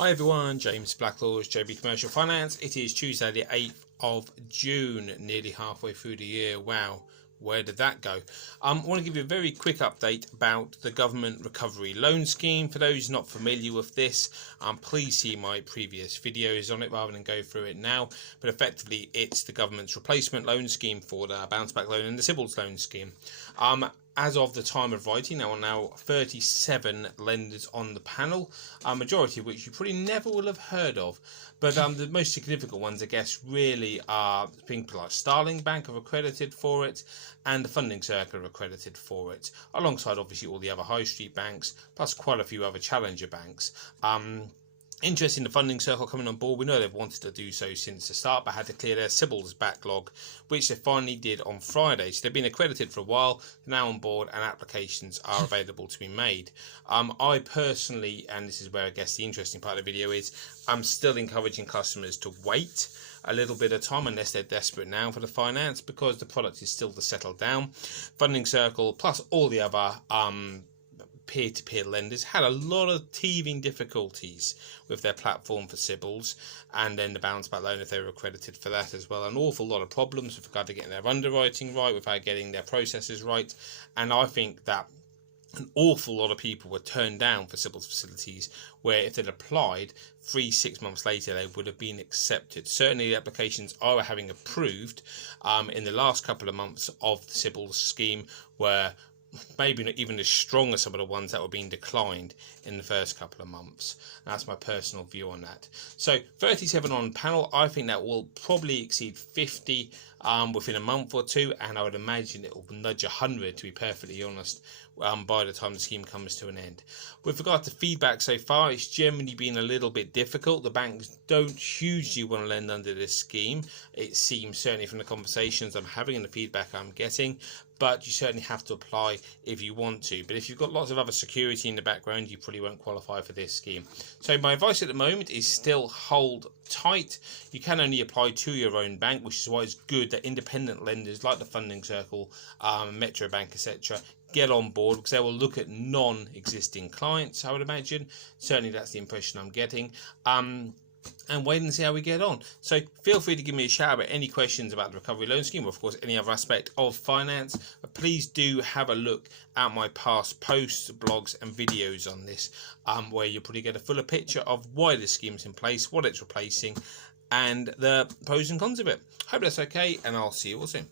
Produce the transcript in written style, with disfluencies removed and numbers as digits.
Hi everyone, James Blacklaws, JB Commercial Finance. It is Tuesday the 8th of June, nearly halfway through the year. Wow, where did that go? I want to give you a very quick update about the Government Recovery Loan Scheme. For those not familiar with this, please see my previous videos on it rather than go through it now. But effectively, it's the government's replacement loan scheme for the bounce back loan and the CBILS loan scheme. As of the time of writing, there are now 37 lenders on the panel, a majority of which you probably never will have heard of. But the most significant ones, I guess, really are people like Starling Bank have accredited for it, and the Funding Circle have accredited for it, alongside obviously all the other high street banks, plus quite a few other challenger banks. Interesting, the Funding Circle coming on board. We know they've wanted to do so since the start, but had to clear their CBILS backlog, which they finally did on Friday. So they've been accredited for a while, now on board, and applications are available to be made. I personally, and this is where I guess the interesting part of the video is, I'm still encouraging customers to wait a little bit of time unless they're desperate now for the finance, because the product is still to settle down. Funding Circle, plus all the other peer-to-peer lenders, had a lot of teething difficulties with their platform for CBILS, and then the bounce back loan, if they were accredited for that as well. An awful lot of problems with regard to getting their underwriting right, without getting their processes right, and I think that an awful lot of people were turned down for CBILS facilities where if they'd applied 3-6 months later they would have been accepted. Certainly the applications I were having approved in the last couple of months of the CBILS scheme were maybe not even as strong as some of the ones that were being declined in the first couple of months. That's my personal view on that. So 37 on panel. I think that will probably exceed 50 within a month or two, and I would imagine it will nudge 100, to be perfectly honest, by the time the scheme comes to an end. With regard to feedback so far, it's generally been a little bit difficult. The banks don't hugely want to lend under this scheme, it seems, certainly from the conversations I'm having and the feedback I'm getting, but you certainly have to apply if you want to. But if you've got lots of other security in the background, you probably won't qualify for this scheme. So my advice at the moment is still hold tight. You can only apply to your own bank, which is why it's good that independent lenders like the Funding Circle, Metro Bank, etc. get on board, because they will look at non-existing clients, I would imagine. Certainly that's the impression I'm getting. And wait and see how we get on. So feel free to give me a shout about any questions about the recovery loan scheme, or of course any other aspect of finance. But please do have a look at my past posts, blogs and videos on this, where you'll probably get a fuller picture of why the scheme's in place, what it's replacing, and the pros and cons of it. Hope that's okay, and I'll see you all soon.